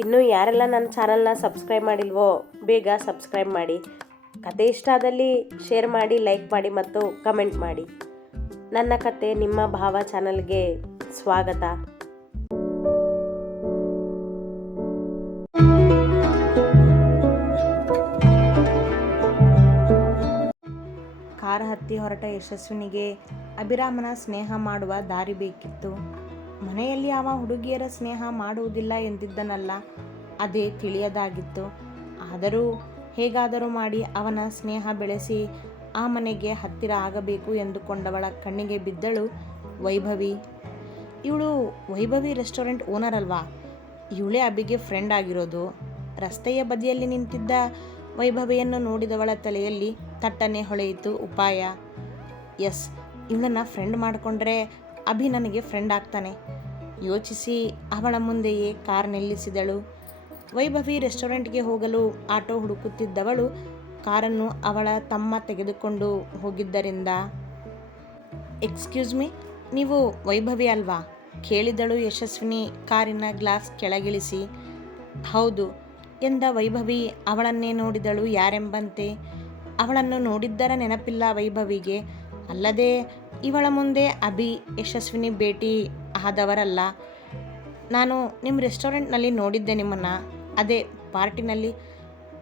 ಇನ್ನೂ ಯಾರೆಲ್ಲ ನನ್ನ ಚಾನಲ್ನ ಸಬ್ಸ್ಕ್ರೈಬ್ ಮಾಡಿಲ್ವೋ ಬೇಗ ಸಬ್ಸ್ಕ್ರೈಬ್ ಮಾಡಿ. ಕತೆ ಇಷ್ಟ ಆದಲ್ಲಿ ಶೇರ್ ಮಾಡಿ, ಲೈಕ್ ಮಾಡಿ ಮತ್ತು ಕಮೆಂಟ್ ಮಾಡಿ. ನನ್ನ ಕತೆ ನಿಮ್ಮ ಭಾವ ಚಾನಲ್ಗೆ ಸ್ವಾಗತ. ಕಾರ್ ಹತ್ತಿ ಹೊರಟ ಯಶಸ್ವಿನಿಗೆ ಅಭಿರಾಮನ ಸ್ನೇಹ ಮಾಡುವ ದಾರಿ ಬೇಕಿತ್ತು. ಮನೆಯಲ್ಲಿ ಅವ ಹುಡುಗಿಯರ ಸ್ನೇಹ ಮಾಡುವುದಿಲ್ಲ ಎಂದಿದ್ದನಲ್ಲ, ಅದೇ ತಿಳಿಯದಾಗಿತ್ತು. ಆದರೂ ಹೇಗಾದರೂ ಮಾಡಿ ಅವನ ಸ್ನೇಹ ಬೆಳೆಸಿ ಆ ಮನೆಗೆ ಹತ್ತಿರ ಆಗಬೇಕು ಎಂದುಕೊಂಡವಳ ಕಣ್ಣಿಗೆ ಬಿದ್ದಳು ವೈಭವಿ. ಇವಳು ವೈಭವಿ ರೆಸ್ಟೋರೆಂಟ್ ಓನರ್ ಅಲ್ವಾ? ಇವಳೇ ಅಭಿಗೆ ಫ್ರೆಂಡ್ ಆಗಿರೋದು. ರಸ್ತೆಯ ಬದಿಯಲ್ಲಿ ನಿಂತಿದ್ದ ವೈಭವಿಯನ್ನು ನೋಡಿದವಳ ತಲೆಯಲ್ಲಿ ತಟ್ಟನೆ ಹೊಳೆಯಿತು ಉಪಾಯ. ಎಸ್, ಇವಳನ್ನು ಫ್ರೆಂಡ್ ಮಾಡಿಕೊಂಡ್ರೆ ಅಭಿ ನನಗೆ ಫ್ರೆಂಡ್ ಆಗ್ತಾನೆ ಯೋಚಿಸಿ ಅವಳ ಮುಂದೆಯೇ ಕಾರ್ ನಿಲ್ಲಿಸಿದಳು. ವೈಭವಿ ರೆಸ್ಟೋರೆಂಟ್ಗೆ ಹೋಗಲು ಆಟೋ ಹುಡುಕುತ್ತಿದ್ದವಳು ಕಾರನ್ನು ಅವಳ ತಮ್ಮ ತೆಗೆದುಕೊಂಡು ಹೋಗಿದ್ದರಿಂದ, ಎಕ್ಸ್ಕ್ಯೂಸ್ ಮೀ, ನೀವು ವೈಭವಿ ಅಲ್ವಾ? ಕೇಳಿದಳು ಯಶಸ್ವಿನಿ ಕಾರಿನ ಗ್ಲಾಸ್ ಕೆಳಗಿಳಿಸಿ. ಹೌದು ಎಂದ ವೈಭವಿ ಅವಳನ್ನೇ ನೋಡಿದಳು ಯಾರೆಂಬಂತೆ. ಅವಳನ್ನು ನೋಡಿದ್ದರ ನೆನಪಿಲ್ಲ ವೈಭವಿಗೆ. ಅಲ್ಲದೆ ಇವಳ ಮುಂದೆ ಅಭಿ ಯಶಸ್ವಿನಿ ಭೇಟಿ ಆದವರಲ್ಲ. ನಾನು ನಿಮ್ಮ ರೆಸ್ಟೋರೆಂಟ್ನಲ್ಲಿ ನೋಡಿದ್ದೆ ನಿಮ್ಮನ್ನು, ಅದೇ ಪಾರ್ಟಿನಲ್ಲಿ.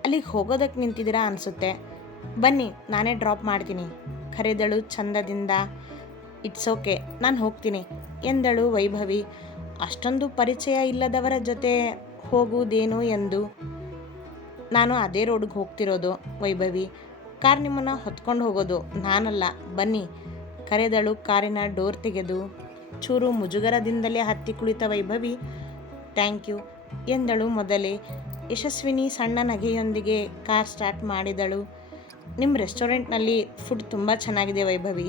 ಅಲ್ಲಿಗೆ ಹೋಗೋದಕ್ಕೆ ನಿಂತಿದ್ದೀರಾ ಅನಿಸುತ್ತೆ. ಬನ್ನಿ, ನಾನೇ ಡ್ರಾಪ್ ಮಾಡ್ತೀನಿ ಕರೆದಳು ಚಂದದಿಂದ. ಇಟ್ಸ್ ಓಕೆ, ನಾನು ಹೋಗ್ತೀನಿ ಎಂದಳು ವೈಭವಿ. ಅಷ್ಟೊಂದು ಪರಿಚಯ ಇಲ್ಲದವರ ಜೊತೆ ಹೋಗುವುದೇನು ಎಂದು. ನಾನು ಅದೇ ರೋಡ್ಗೆ ಹೋಗ್ತಿರೋದು ವೈಭವಿ. ಕಾರ್ ನಿಮ್ಮನ್ನು ಹೊತ್ಕೊಂಡು ಹೋಗೋದು ನಾನಲ್ಲ, ಬನ್ನಿ ಕರೆದಳು ಕಾರಿನ ಡೋರ್ ತೆಗೆದು. ಚೂರು ಮುಜುಗರದಿಂದಲೇ ಹತ್ತಿ ಕುಳಿತ ವೈಭವಿ ಥ್ಯಾಂಕ್ ಯು ಎಂದಳು ಮೊದಲೇ. ಯಶಸ್ವಿನಿ ಸಣ್ಣ ನಗೆಯೊಂದಿಗೆ ಕಾರ್ ಸ್ಟಾರ್ಟ್ ಮಾಡಿದಳು. ನಿಮ್ಮ ರೆಸ್ಟೋರೆಂಟ್ನಲ್ಲಿ ಫುಡ್ ತುಂಬ ಚೆನ್ನಾಗಿದೆ ವೈಭವಿ.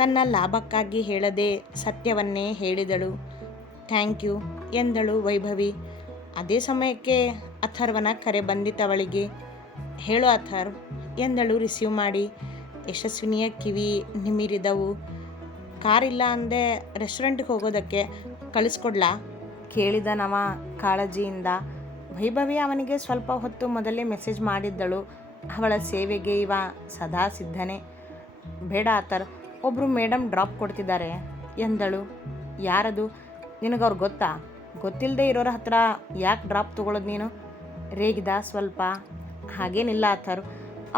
ತನ್ನ ಲಾಭಕ್ಕಾಗಿ ಹೇಳದೆ ಸತ್ಯವನ್ನೇ ಹೇಳಿದಳು. ಥ್ಯಾಂಕ್ ಯು ಎಂದಳು ವೈಭವಿ. ಅದೇ ಸಮಯಕ್ಕೆ ಅಥರ್ವನ ಕರೆ ಬಂದಿತ್ತವಳಿಗೆ. ಹೇಳು ಅಥರ್ವ್ ಎಂದಳು ರಿಸೀವ್ ಮಾಡಿ. ಯಶಸ್ವಿನಿಯ ಕಿವಿ ನಿಮಿರಿದವು. ಕಾರಿಲ್ಲ ಅಂದೆ ರೆಸ್ಟೋರೆಂಟ್ಗೆ ಹೋಗೋದಕ್ಕೆ, ಕಳಿಸ್ಕೊಡ್ಲಾ ಕೇಳಿದನವ ಕಾಳಜಿಯಿಂದ. ವೈಭವಿ ಅವನಿಗೆ ಸ್ವಲ್ಪ ಹೊತ್ತು ಮೊದಲೇ ಮೆಸೇಜ್ ಮಾಡಿದ್ದಳು. ಅವಳ ಸೇವೆಗೆ ಇವ ಸದಾ ಸಿದ್ಧನೇ. ಬೇಡ ಅಥರ್, ಒಬ್ಬರು ಮೇಡಮ್ ಡ್ರಾಪ್ ಕೊಡ್ತಿದ್ದಾರೆ ಎಂದಳು. ಯಾರದು? ನಿನಗವ್ರು ಗೊತ್ತಾ? ಗೊತ್ತಿಲ್ಲದೆ ಇರೋರ ಹತ್ರ ಯಾಕೆ ಡ್ರಾಪ್ ತೊಗೊಳೋದು ನೀನು? ರೇಗಿದ ಸ್ವಲ್ಪ. ಹಾಗೇನಿಲ್ಲ ಅಥರ್,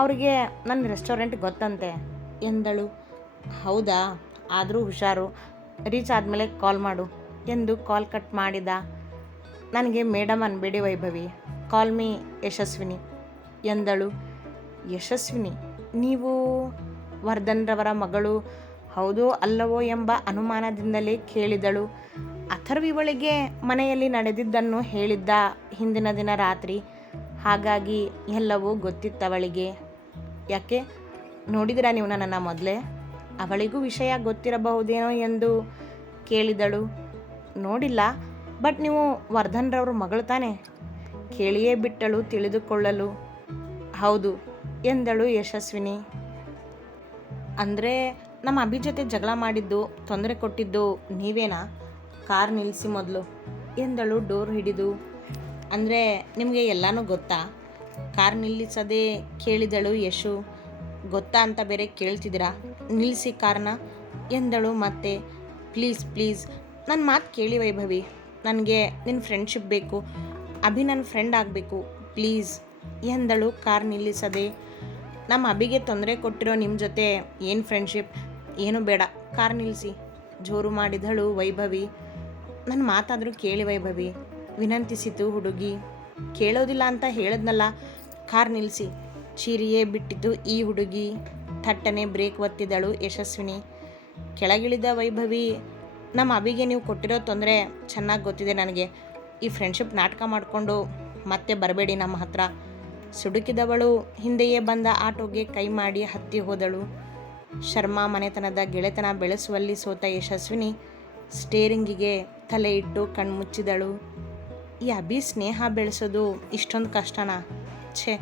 ಅವರಿಗೆ ನನ್ನ ರೆಸ್ಟೋರೆಂಟ್ ಗೊತ್ತಂತೆ ಎಂದಳು. ಹೌದಾ? ಆದರೂ ಹುಷಾರು, ರೀಚ್ ಆದಮೇಲೆ ಕಾಲ್ ಮಾಡು ಎಂದು ಕಾಲ್ ಕಟ್ ಮಾಡಿದ. ನನಗೆ ಮೇಡಮ್ ಅನ್ಬೇಡಿ ವೈಭವಿ, ಕಾಲ್ ಮೀ ಯಶಸ್ವಿನಿ ಎಂದಳು. ಯಶಸ್ವಿನಿ? ನೀವು ವರ್ಧನ್ರವರ ಮಗಳು ಹೌದೋ ಅಲ್ಲವೋ ಎಂಬ ಅನುಮಾನದಿಂದಲೇ ಕೇಳಿದಳು. ಅಥರ್ವ್ ಇವಳಿಗೆ ಮನೆಯಲ್ಲಿ ನಡೆದಿದ್ದನ್ನು ಹೇಳಿದ್ದ ಹಿಂದಿನ ದಿನ ರಾತ್ರಿ. ಹಾಗಾಗಿ ಎಲ್ಲವೂ ಗೊತ್ತಿತ್ತವಳಿಗೆ. ಯಾಕೆ, ನೋಡಿದಿರಾ ನೀವು ನನ್ನನ್ನು ಮೊದಲೇ? ಅವಳಿಗೂ ವಿಷಯ ಗೊತ್ತಿರಬಹುದೇನೋ ಎಂದು ಕೇಳಿದಳು. ನೋಡಿಲ್ಲ, ಬಟ್ ನೀವು ವರ್ಧನ್ರವ್ರ ಮಗಳು ತಾನೆ? ಕೇಳಿಯೇ ಬಿಟ್ಟಳು ತಿಳಿದುಕೊಳ್ಳಲು. ಹೌದು ಎಂದಳು ಯಶಸ್ವಿನಿ. ಅಂದರೆ ನಮ್ಮ ಅಭಿ ಜೊತೆ ಜಗಳ ಮಾಡಿದ್ದು, ತೊಂದರೆ ಕೊಟ್ಟಿದ್ದು ನೀವೇನಾ? ಕಾರ್ ನಿಲ್ಲಿಸಿ ಮೊದಲು ಎಂದಳು ಡೋರ್ ಹಿಡಿದು. ಅಂದರೆ ನಿಮಗೆ ಎಲ್ಲನೂ ಗೊತ್ತಾ? ಕಾರ್ ನಿಲ್ಲಿಸದೆ ಕೇಳಿದಳು ಯಶು. ಗೊತ್ತಾ ಅಂತ ಬೇರೆ ಕೇಳ್ತಿದ್ದೀರಾ? ನಿಲ್ಲಿಸಿ ಕಾರ್ನ ಎಂದಳು ಮತ್ತೆ. ಪ್ಲೀಸ್ ಪ್ಲೀಸ್ ನನ್ನ ಮಾತು ಕೇಳಿ ವೈಭವಿ, ನನಗೆ ನಿನ್ನ ಫ್ರೆಂಡ್ಶಿಪ್ ಬೇಕು. ಅಭಿ ನನ್ನ ಫ್ರೆಂಡ್ ಆಗಬೇಕು ಪ್ಲೀಸ್ ಎಂದಳು ಕಾರ್ ನಿಲ್ಲಿಸದೆ. ನಮ್ಮ ಅಭಿಗೆ ತೊಂದರೆ ಕೊಟ್ಟಿರೋ ನಿಮ್ಮ ಜೊತೆ ಏನು ಫ್ರೆಂಡ್ಶಿಪ್? ಏನು ಬೇಡ, ಕಾರ್ ನಿಲ್ಲಿಸಿ ಜೋರು ಮಾಡಿದಳು ವೈಭವಿ. ನನ್ನ ಮಾತಾದರೂ ಕೇಳಿ ವೈಭವಿ ವಿನಂತಿಸಿತು ಹುಡುಗಿ. ಕೇಳೋದಿಲ್ಲ ಅಂತ ಹೇಳಿದ್ನಲ್ಲ, ಕಾರ್ ನಿಲ್ಲಿಸಿ ಚೀರಿಯೇ ಬಿಟ್ಟಿತು ಈ ಹುಡುಗಿ. ಥಟ್ಟನೆ ಬ್ರೇಕ್ ಒತ್ತಿದಳು ಯಶಸ್ವಿನಿ. ಕೆಳಗಿಳಿದ ವೈಭವಿ, ನಮ್ಮ ಅಭಿಗೆ ನೀವು ಕೊಟ್ಟಿರೋ ತೊಂದರೆ ಚೆನ್ನಾಗಿ ಗೊತ್ತಿದೆ ನನಗೆ. ಈ ಫ್ರೆಂಡ್ಶಿಪ್ ನಾಟಕ ಮಾಡಿಕೊಂಡು ಮತ್ತೆ ಬರಬೇಡಿ ನಮ್ಮ ಹತ್ರ. ಸುಡುಕಿದವಳು ಹಿಂದೆಯೇ ಬಂದ ಆಟೋಗೆ ಕೈ ಮಾಡಿ ಹತ್ತಿ ಹೋದಳು. ಶರ್ಮಾ ಮನೆತನದ ಗೆಳೆತನ ಬೆಳೆಸುವಲ್ಲಿ ಸೋತ ಯಶಸ್ವಿನಿ ಸ್ಟೇರಿಂಗಿಗೆ ತಲೆ ಇಟ್ಟು ಕಣ್ಮುಚ್ಚಿದಳು. ಈ ಅಭಿ ಸ್ನೇಹ ಬೆಳೆಸೋದು ಇಷ್ಟೊಂದು ಕಷ್ಟನಾ? ಛೇ,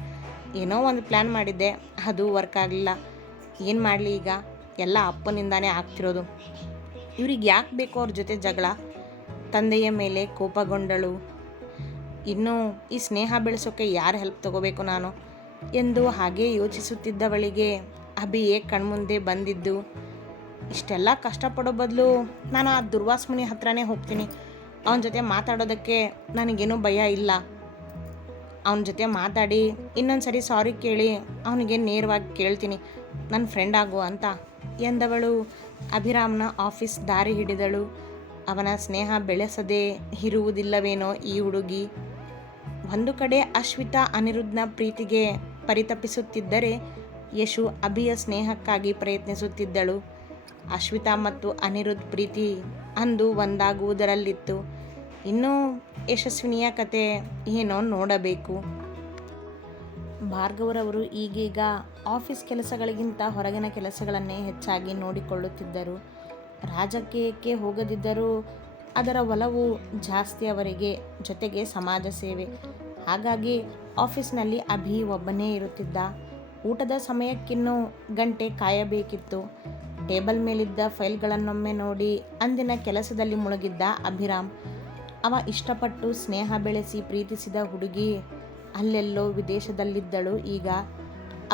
ಏನೋ ಒಂದು ಪ್ಲ್ಯಾನ್ ಮಾಡಿದ್ದೆ, ಅದು ವರ್ಕ್ ಆಗಲಿಲ್ಲ. ಏನು ಮಾಡಲಿ ಈಗ? ಎಲ್ಲ ಅಪ್ಪನಿಂದಾನೇ ಆಗ್ತಿರೋದು. ಇವ್ರಿಗೆ ಯಾಕೆ ಬೇಕು ಅವ್ರ ಜೊತೆ ಜಗಳ? ತಂದೆಯ ಮೇಲೆ ಕೋಪಗೊಂಡಳು. ಇನ್ನು ಈ ಸ್ನೇಹ ಬೆಳೆಸೋಕ್ಕೆ ಯಾರು ಹೆಲ್ಪ್ ತಗೋಬೇಕು ನಾನು ಎಂದು ಹಾಗೇ ಯೋಚಿಸುತ್ತಿದ್ದವಳಿಗೆ ಅಭಿಯೇ ಕಣ್ಮುಂದೆ ಬಂದಿದ್ದು. ಇಷ್ಟೆಲ್ಲ ಕಷ್ಟಪಡೋ ಬದಲು ನಾನು ಆ ದುರ್ವಾಸ ಮುನಿ ಹತ್ರನೇ ಹೋಗ್ತೀನಿ. ಅವನ ಜೊತೆ ಮಾತಾಡೋದಕ್ಕೆ ನನಗೇನೂ ಭಯ ಇಲ್ಲ. ಅವನ ಜೊತೆ ಮಾತಾಡಿ ಇನ್ನೊಂದು ಸರಿ ಸಾರಿ ಕೇಳಿ ಅವನಿಗೆ ನೇರವಾಗಿ ಕೇಳ್ತೀನಿ ನನ್ನ ಫ್ರೆಂಡ್ ಆಗು ಅಂತ ಎಂದವಳು ಅಭಿರಾಮ್ನ ಆಫೀಸ್ ದಾರಿ ಹಿಡಿದಳು. ಅವನ ಸ್ನೇಹ ಬೆಳೆಸದೇ ಇರುವುದಿಲ್ಲವೇನೋ ಈ ಹುಡುಗಿ. ಒಂದು ಕಡೆ ಅಶ್ವಿತಾ ಅನಿರುದ್ಧನ ಪ್ರೀತಿಗೆ ಪರಿತಪಿಸುತ್ತಿದ್ದರೆ ಯಶು ಅಭಿಯ ಸ್ನೇಹಕ್ಕಾಗಿ ಪ್ರಯತ್ನಿಸುತ್ತಿದ್ದಳು. ಅಶ್ವಿತಾ ಮತ್ತು ಅನಿರುದ್ಧ್ ಪ್ರೀತಿ ಅಂದು ಒಂದಾಗುವುದರಲ್ಲಿತ್ತು. ಇನ್ನೂ ಯಶಸ್ವಿನಿಯ ಕತೆ ಏನೋ ನೋಡಬೇಕು. ಭಾರ್ಗವರವರು ಈಗೀಗ ಆಫೀಸ್ ಕೆಲಸಗಳಿಗಿಂತ ಹೊರಗಿನ ಕೆಲಸಗಳನ್ನೇ ಹೆಚ್ಚಾಗಿ ನೋಡಿಕೊಳ್ಳುತ್ತಿದ್ದರು. ರಾಜಕೀಯಕ್ಕೆ ಹೋಗದಿದ್ದರೂ ಅದರ ಒಲವು ಜಾಸ್ತಿ ಅವರಿಗೆ, ಜೊತೆಗೆ ಸಮಾಜ ಸೇವೆ. ಹಾಗಾಗಿ ಆಫೀಸ್ನಲ್ಲಿ ಅಭಿ ಒಬ್ಬನೇ ಇರುತ್ತಿದ್ದ. ಊಟದ ಸಮಯಕ್ಕಿನ್ನೂ ಗಂಟೆ ಕಾಯಬೇಕಿತ್ತು. ಟೇಬಲ್ ಮೇಲಿದ್ದ ಫೈಲ್ಗಳನ್ನೊಮ್ಮೆ ನೋಡಿ ಅಂದಿನ ಕೆಲಸದಲ್ಲಿ ಮುಳುಗಿದ್ದ ಅಭಿರಾಮ್. ಅವ ಇಷ್ಟಪಟ್ಟು ಸ್ನೇಹ ಬೆಳೆಸಿ ಪ್ರೀತಿಸಿದ ಹುಡುಗಿ ಅಲ್ಲೆಲ್ಲೋ ವಿದೇಶದಲ್ಲಿದ್ದಳು ಈಗ.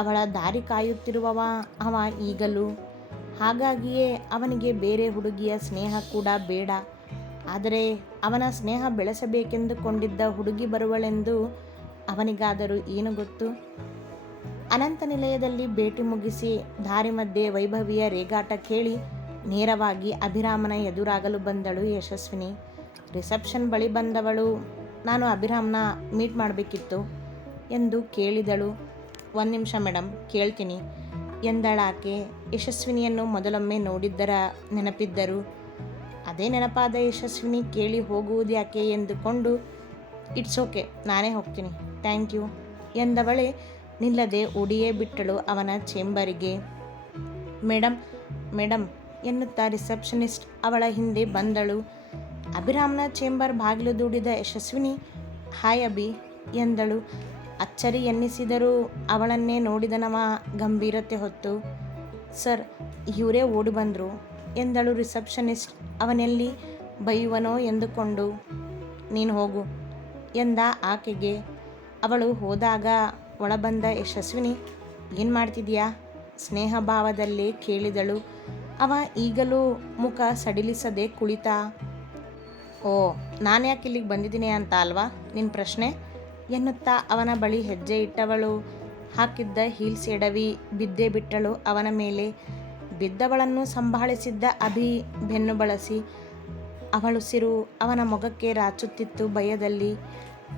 ಅವಳ ದಾರಿ ಕಾಯುತ್ತಿರುವವ ಅವ ಈಗಲೂ. ಹಾಗಾಗಿಯೇ ಅವನಿಗೆ ಬೇರೆ ಹುಡುಗಿಯ ಸ್ನೇಹ ಕೂಡ ಬೇಡ. ಆದರೆ ಅವನ ಸ್ನೇಹ ಬೆಳೆಸಬೇಕೆಂದುಕೊಂಡಿದ್ದ ಹುಡುಗಿ ಬರುವಳೆಂದು ಅವನಿಗಾದರೂ ಏನು ಗೊತ್ತು. ಅನಂತ ನಿಲಯದಲ್ಲಿ ಭೇಟಿ ಮುಗಿಸಿ ದಾರಿ ಮಧ್ಯೆ ವೈಭವಿಯ ರೇಗಾಟ ಕೇಳಿ ನೇರವಾಗಿ ಅಭಿರಾಮನ ಎದುರಾಗಲು ಬಂದಳು ಯಶಸ್ವಿನಿ. ರಿಸೆಪ್ಷನ್ ಬಳಿ ಬಂದವಳು ನಾನು ಅಭಿರಾಮ್ನ ಮೀಟ್ ಮಾಡಬೇಕಿತ್ತು ಎಂದು ಕೇಳಿದಳು. 1 ನಿಮಿಷ ಮೇಡಮ್, ಕೇಳ್ತೀನಿ ಎಂದಳಾಕೆ. ಯಶಸ್ವಿನಿಯನ್ನು ಮೊದಲೊಮ್ಮೆ ನೋಡಿದ್ದರ ನೆನಪಿದ್ದರು. ಅದೇ ನೆನಪಾದ ಯಶಸ್ವಿನಿ ಕೇಳಿ ಹೋಗುವುದು ಯಾಕೆ ಎಂದುಕೊಂಡು ಇಟ್ಸ್ ಓಕೆ, ನಾನೇ ಹೋಗ್ತೀನಿ, ಥ್ಯಾಂಕ್ ಯು ಎಂದವಳೆ ನಿಲ್ಲದೆ ಓಡಿಯೇ ಬಿಟ್ಟಳು ಅವನ ಚೇಂಬರಿಗೆ. ಮೇಡಮ್ ಮೇಡಮ್ ಎನ್ನುತ್ತಾ ರಿಸೆಪ್ಷನಿಸ್ಟ್ ಅವಳ ಹಿಂದೆ ಬಂದಳು. ಅಭಿರಾಮ್ನ ಚೇಂಬರ್ ಬಾಗಿಲು ದೂಡಿದ ಯಶಸ್ವಿನಿ ಹಾಯ್ ಅಭಿ ಎಂದಳು. ಅಚ್ಚರಿ ಎನ್ನಿಸಿದರೂ ಅವಳನ್ನೇ ನೋಡಿದನವ ಗಂಭೀರತೆ ಹೊತ್ತು ಸರ್ ಇವರೇ ಓಡಿ ಬಂದರು ಎಂದಳು ರಿಸೆಪ್ಷನಿಸ್ಟ್ ಅವನೆಲ್ಲಿ ಬೈಯುವನೋ ಎಂದುಕೊಂಡು. ನೀನು ಹೋಗು ಎಂದ ಆಕೆಗೆ. ಅವಳು ಹೋದಾಗ ಒಳಬಂದ ಯಶಸ್ವಿನಿ ಏನು ಮಾಡ್ತಿದೀಯಾ ಸ್ನೇಹ ಭಾವದಲ್ಲೇ ಕೇಳಿದಳು. ಅವ ಈಗಲೂ ಮುಖ ಸಡಿಲಿಸದೆ ಕುಳಿತ. ಓ, ನಾನು ಯಾಕೆ ಇಲ್ಲಿಗೆ ಬಂದಿದ್ದೀನಿ ಅಂತ ಅಲ್ವಾ ನಿನ್ನ ಪ್ರಶ್ನೆ ಎನ್ನುತ್ತಾ ಅವನ ಬಳಿ ಹೆಜ್ಜೆ ಇಟ್ಟವಳು ಹಾಕಿದ್ದ ಹೀಲ್ಸ್ ಎಡವಿ ಬಿದ್ದೇ ಬಿಟ್ಟಳು ಅವನ ಮೇಲೆ. ಬಿದ್ದವಳನ್ನು ಸಂಭಾಳಿಸಿದ್ದ ಅಭಿ ಬೆನ್ನು ಬಳಸಿ ಅವಳುಸಿರು ಅವನ ಮೊಗಕ್ಕೆ ರಾಚುತ್ತಿತ್ತು ಭಯದಲ್ಲಿ.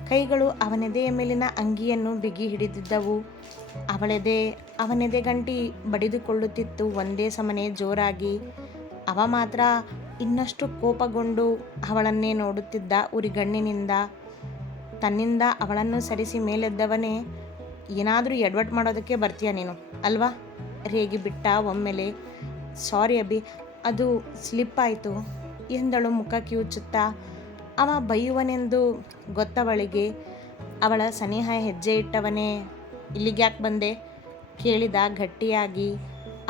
ಕೈಗಳು ಅವನೆದೆಯ ಮೇಲಿನ ಅಂಗಿಯನ್ನು ಬಿಗಿ ಹಿಡಿದಿದ್ದವು. ಅವನೆದೆ ಗಂಟಿ ಬಡಿದುಕೊಳ್ಳುತ್ತಿತ್ತು ಒಂದೇ ಸಮನೆ ಜೋರಾಗಿ. ಅವ ಮಾತ್ರ ಇನ್ನಷ್ಟು ಕೋಪಗೊಂಡು ಅವಳನ್ನೇ ನೋಡುತ್ತಿದ್ದ ಉರಿಗಣ್ಣಿನಿಂದ. ತನ್ನಿಂದ ಅವಳನ್ನು ಸರಿಸಿ ಮೇಲೆದ್ದವನೇ ಏನಾದರೂ ಎಡವಟ್ ಮಾಡೋದಕ್ಕೆ ಬರ್ತೀಯ ನೀನು ಅಲ್ವಾ ರೇಗಿ ಬಿಟ್ಟ ಒಮ್ಮೆಲೆ. ಸಾರಿ ಅಭಿ, ಅದು ಸ್ಲಿಪ್ ಆಯಿತು ಎಂದಳು ಮುಖ ಕಿವುಚುತ್ತಾ. ಅವ ಬೈಯುವನೆಂದು ಗೊತ್ತವಳಿಗೆ. ಅವಳ ಸನಿಹ ಹೆಜ್ಜೆ ಇಟ್ಟವನೇ ಇಲ್ಲಿಗೆ ಯಾಕೆ ಬಂದೆ ಕೇಳಿದ ಗಟ್ಟಿಯಾಗಿ.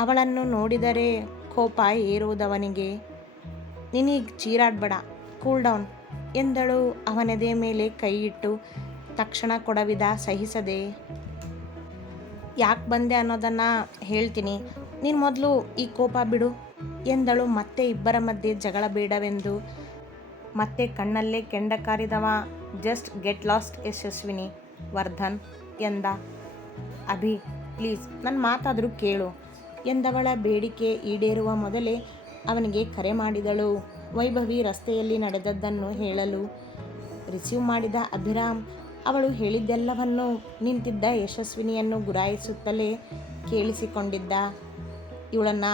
ಅವಳನ್ನು ನೋಡಿದರೆ ಕೋಪ ಏರುವುದವನಿಗೆ. ನೀನೀಗ ಚೀರಾಡಬೇಡ, ಕೂಲ್ ಡೌನ್ ಎಂದಳು ಅವನೆದೆ ಮೇಲೆ ಕೈ ಇಟ್ಟು. ತಕ್ಷಣ ಕೊಡವಿದ ಸಹಿಸದೆ. ಯಾಕೆ ಬಂದೆ ಅನ್ನೋದನ್ನು ಹೇಳ್ತೀನಿ, ನೀನು ಮೊದಲು ಈ ಕೋಪ ಬಿಡು ಎಂದಳು. ಮತ್ತೆ ಇಬ್ಬರ ಮಧ್ಯೆ ಜಗಳ ಬೇಡವೆಂದು. ಮತ್ತೆ ಕಣ್ಣಲ್ಲೇ ಕೆಂಡ ಕಾರಿದವ just get lost Yashaswini Vardhan ಎಂದ. ಅಭಿ ಪ್ಲೀಸ್ ನನ್ನ ಮಾತಾದರೂ ಕೇಳು ಎಂದವಳ ಬೇಡಿಕೆ ಈಡೇರುವ ಮೊದಲೇ ಅವನಿಗೆ ಕರೆ ಮಾಡಿದಳು ವೈಭವಿ ರಸ್ತೆಯಲ್ಲಿ ನಡೆದದ್ದನ್ನು ಹೇಳಲು. ರಿಸೀವ್ ಮಾಡಿದ ಅಭಿರಾಮ್ ಅವಳು ಹೇಳಿದ್ದೆಲ್ಲವನ್ನೂ ನಿಂತಿದ್ದ ಯಶಸ್ವಿನಿಯನ್ನು ಗುರಾಯಿಸುತ್ತಲೇ ಕೇಳಿಸಿಕೊಂಡಿದ್ದ. ಇವಳನ್ನು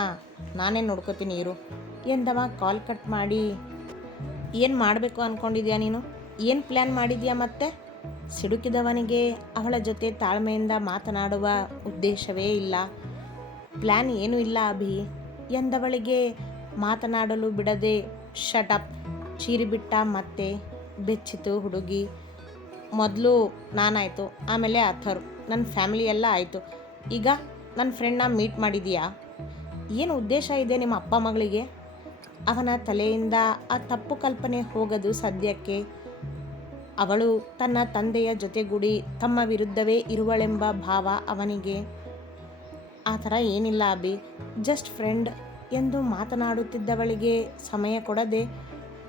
ನಾನೇ ನೋಡ್ಕೋತೀನಿ ಇರು ಎಂದವ ಕಾಲ್ ಕಟ್ ಮಾಡಿ. ಏನು ಮಾಡಬೇಕು ಅಂದ್ಕೊಂಡಿದ್ಯಾ ನೀನು, ಏನು ಪ್ಲ್ಯಾನ್ ಮಾಡಿದ್ಯಾ ಮತ್ತೆ ಸಿಡುಕಿದವನಿಗೆ ಅವಳ ಜೊತೆ ತಾಳ್ಮೆಯಿಂದ ಮಾತನಾಡುವ ಉದ್ದೇಶವೇ ಇಲ್ಲ. ಪ್ಲ್ಯಾನ್ ಏನೂ ಇಲ್ಲ ಅಭಿ ಎಂದವಳಿಗೆ ಮಾತನಾಡಲು ಬಿಡದೆ ಶಟಪ್ ಚೀರಿಬಿಟ್ಟ. ಮತ್ತೆ ಬೆಚ್ಚಿತು ಹುಡುಗಿ. ಮೊದಲು ನಾನಾಯಿತು, ಆಮೇಲೆ ಅಥರ್, ನನ್ನ ಫ್ಯಾಮಿಲಿ ಎಲ್ಲ ಆಯಿತು. ಈಗ ನನ್ನ ಫ್ರೆಂಡ್ನ ಮೀಟ್ ಮಾಡಿದೀಯಾ? ಏನು ಉದ್ದೇಶ ಇದೆ ನಿಮ್ಮ ಅಪ್ಪ ಮಗಳಿಗೆ? ಅವನ ತಲೆಯಿಂದ ಆ ತಪ್ಪು ಕಲ್ಪನೆ ಹೋಗದು ಸದ್ಯಕ್ಕೆ. ಅವಳು ತನ್ನ ತಂದೆಯ ಜೊತೆಗೂಡಿ ತಮ್ಮ ವಿರುದ್ಧವೇ ಇರುವಳೆಂಬ ಭಾವ ಅವನಿಗೆ. ಆ ಥರ ಏನಿಲ್ಲ ಅಭಿ, ಜಸ್ಟ್ ಫ್ರೆಂಡ್ ಎಂದು ಮಾತನಾಡುತ್ತಿದ್ದವಳಿಗೆ ಸಮಯ ಕೊಡದೆ,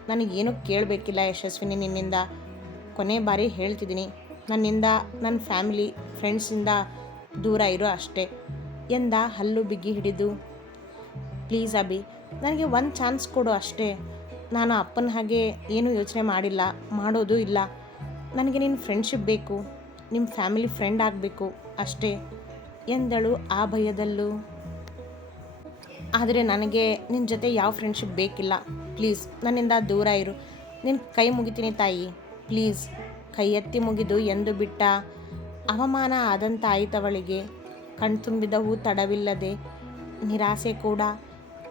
ನನಗೇನು ಕೇಳಬೇಕಿಲ್ಲ ಯಶಸ್ವಿನಿ ನಿನ್ನಿಂದ. ಕೊನೆ ಬಾರಿ ಹೇಳ್ತಿದ್ದೀನಿ, ನನ್ನಿಂದ ನನ್ನ ಫ್ಯಾಮಿಲಿ ಫ್ರೆಂಡ್ಸಿಂದ ದೂರ ಇರು ಅಷ್ಟೇ ಎಂದ ಹಲ್ಲು ಬಿಗಿ ಹಿಡಿದು. ಪ್ಲೀಸ್ ಅಭಿ, ನನಗೆ ಒಂದು ಚಾನ್ಸ್ ಕೊಡು ಅಷ್ಟೇ. ನಾನು ಅಪ್ಪನ ಹಾಗೆ ಏನೂ ಯೋಚನೆ ಮಾಡಿಲ್ಲ, ಮಾಡೋದೂ ಇಲ್ಲ. ನನಗೆ ನಿನ್ನ ಫ್ರೆಂಡ್ಶಿಪ್ ಬೇಕು, ನಿಮ್ಮ ಫ್ಯಾಮಿಲಿ ಫ್ರೆಂಡ್ ಆಗಬೇಕು ಅಷ್ಟೇ ಎಂದಳು ಆ ಭಯದಲ್ಲೂ. ಆದರೆ ನನಗೆ ನಿನ್ನ ಜೊತೆ ಯಾವ ಫ್ರೆಂಡ್ಶಿಪ್ ಬೇಕಿಲ್ಲ. ಪ್ಲೀಸ್ ನನ್ನಿಂದ ದೂರ ಇರು. ನಿನ್ನ ಕೈ ಮುಗಿತೀನಿ ತಾಯಿ, ಪ್ಲೀಸ್. ಕೈ ಎತ್ತಿ ಮುಗಿದು ಎಂದು ಬಿಟ್ಟ. ಅವಮಾನ ಆದಂತಾಯಿತವಳಿಗೆ. ಕಣ್ತುಂಬಿದವು ತಡವಿಲ್ಲದೆ. ನಿರಾಸೆ ಕೂಡ.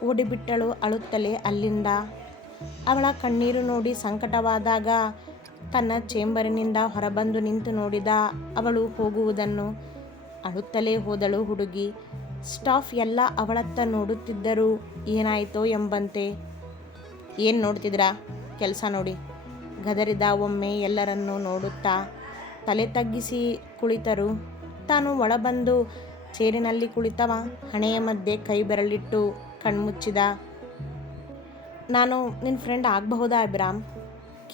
ಓಡಿಬಿಟ್ಟಳು ಅಳುತ್ತಲೇ ಅಲ್ಲಿಂದ. ಅವಳ ಕಣ್ಣೀರು ನೋಡಿ ಸಂಕಟವಾದಾಗ ತನ್ನ ಚೇಂಬರಿನಿಂದ ಹೊರಬಂದು ನಿಂತು ನೋಡಿದ ಅವಳು ಹೋಗುವುದನ್ನು. ಅಳುತ್ತಲೇ ಹೋದಳು ಹುಡುಗಿ. ಸ್ಟಾಫ್ ಎಲ್ಲ ಅವಳತ್ತ ನೋಡುತ್ತಿದ್ದರು, ಏನಾಯಿತೋ ಎಂಬಂತೆ. ಏನು ನೋಡ್ತಿದ್ರಾ, ಕೆಲಸ ನೋಡಿ. ಗದರಿದ ಒಮ್ಮೆ ಎಲ್ಲರನ್ನೂ ನೋಡುತ್ತಾ ತಲೆ ತಗ್ಗಿಸಿ ಕುಳಿತರು. ತಾನು ಒಳಬಂದು ಚೇರಿನಲ್ಲಿ ಕುಳಿತವ ಹಣೆಯ ಮಧ್ಯೆ ಕೈ ಬೆರಳಿಟ್ಟು ಕಣ್ಮುಚ್ಚಿದ. ನಾನು ನಿನ್ನ ಫ್ರೆಂಡ್ ಆಗಬಹುದಾ ಅಭಿರಾಮ್?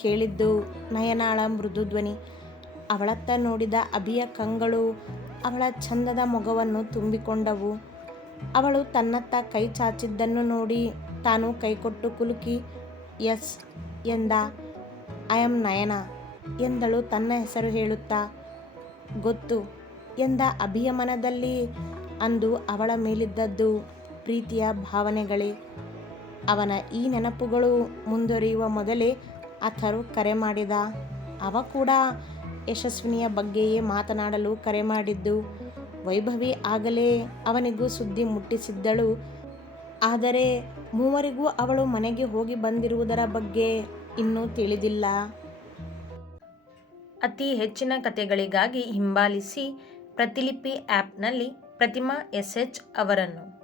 ಕೇಳಿದ್ದು ನಯನಾಳ ಮೃದು ಧ್ವನಿ. ಅವಳತ್ತ ನೋಡಿದ ಅಭಿಯ ಕಂಗಳು ಅವಳ ಚಂದದ ಮೊಗವನ್ನು ತುಂಬಿಕೊಂಡವು. ಅವಳು ತನ್ನತ್ತ ಕೈ ಚಾಚಿದ್ದನ್ನು ನೋಡಿ ತಾನು ಕೈಕೊಟ್ಟು ಕುಲುಕಿ ಎಸ್ ಎಂದ. ಐ ಆಮ್ ನಯನ ಎಂದಳು ತನ್ನ ಹೆಸರು ಹೇಳುತ್ತಾ. ಗೊತ್ತು ಎಂದ ಅಭಿಯ ಮನದಲ್ಲಿ. ಅಂದು ಅವಳ ಮೇಲಿದ್ದದ್ದು ಪ್ರೀತಿಯ ಭಾವನೆಗಳೇ. ಅವನ ಈ ನೆನಪುಗಳು ಮುಂದುವರಿಯುವ ಮೊದಲೇ ಅಥರು ಕರೆ ಮಾಡಿದ. ಅವ ಕೂಡ ಯಶಸ್ವಿನಿಯ ಬಗ್ಗೆಯೇ ಮಾತನಾಡಲು ಕರೆ ಮಾಡಿದ್ದು. ವೈಭವಿ ಆಗಲೇ ಅವನಿಗೂ ಸುದ್ದಿ ಮುಟ್ಟಿಸಿದ್ದಳು. ಆದರೆ ಮೂವರಿಗೂ ಅವಳು ಮನೆಗೆ ಹೋಗಿ ಬಂದಿರುವುದರ ಬಗ್ಗೆ ಇನ್ನೂ ತಿಳಿದಿಲ್ಲ. ಅತಿ ಹೆಚ್ಚಿನ ಕಥೆಗಳಿಗಾಗಿ ಹಿಂಬಾಲಿಸಿ ಪ್ರತಿಲಿಪಿ ಆ್ಯಪ್ನಲ್ಲಿ ಪ್ರತಿಮಾ SH ಅವರನ್ನು.